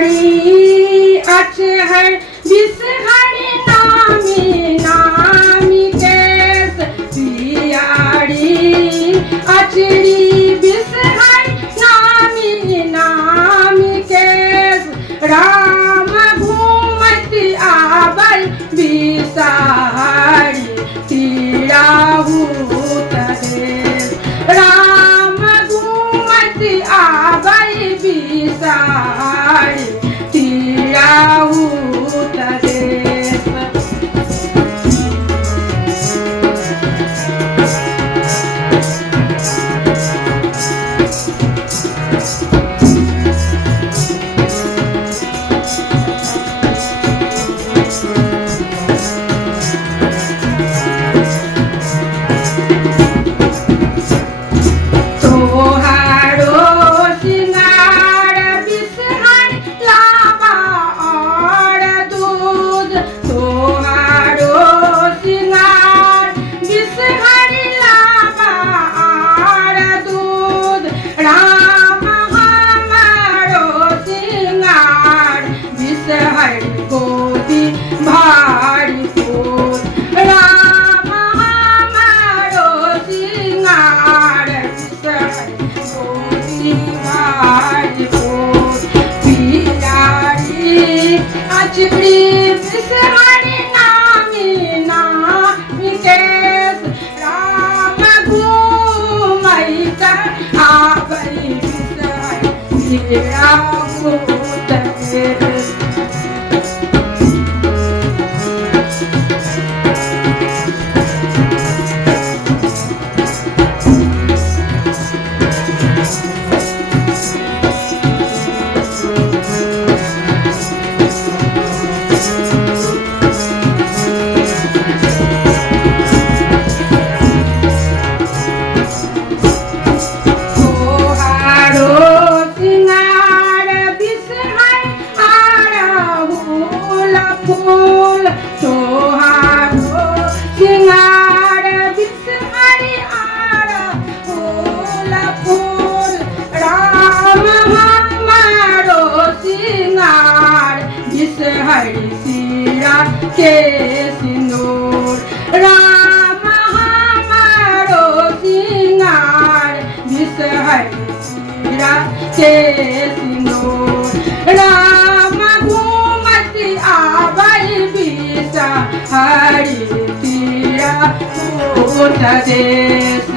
पियारी अचहर बिसहर नामी नामी केस पियारी अचरी बिसहर नामी नामी केस राम घूमत आबल बिसारी तिराहू तदेस राम घूमत आबल बिसारी तिराहू तदेस गोदी भारी पोत राम हमारो सिंगार गोदी भारी पोत पियारी अचरी बिसहरी नामी नामी केस राम घूमैत आबई बिसहरी तिराहू तदेस फूल तोहारो सिंगार बिसहरी आर फूल फूल राम हमारो सिंगार बिसहरी सिरा के सिंदूर राम हमारो सिंगार बिसहरी सिरा के सिंदूर राम आबई बिसहरी तिराहू तदेस।